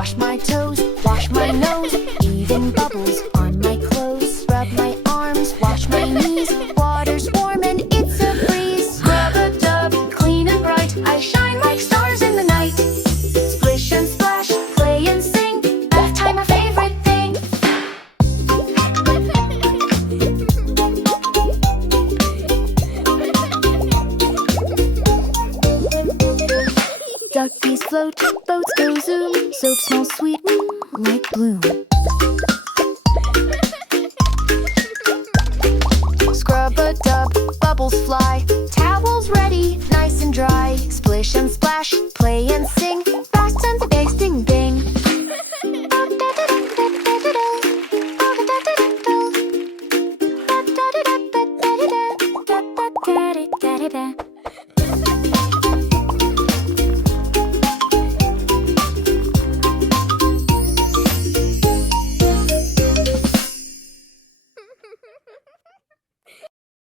Wash my toes, wash my nose, even bubbles on my clothes. Rub my arms, wash my knees, water's warm and it's a breeze. Scrub a dub, clean and bright, I shine like stars in the night. Splish and splash, play and sing, bath time a favorite thing. Duckies float, boats go zoom, soap smells sweet like bloom. Scrub a dub, bubbles fly, towels ready, nice and dry. Splish and splash, play and sing, fast and big ding ding. Da-da-da-da-da-da-da.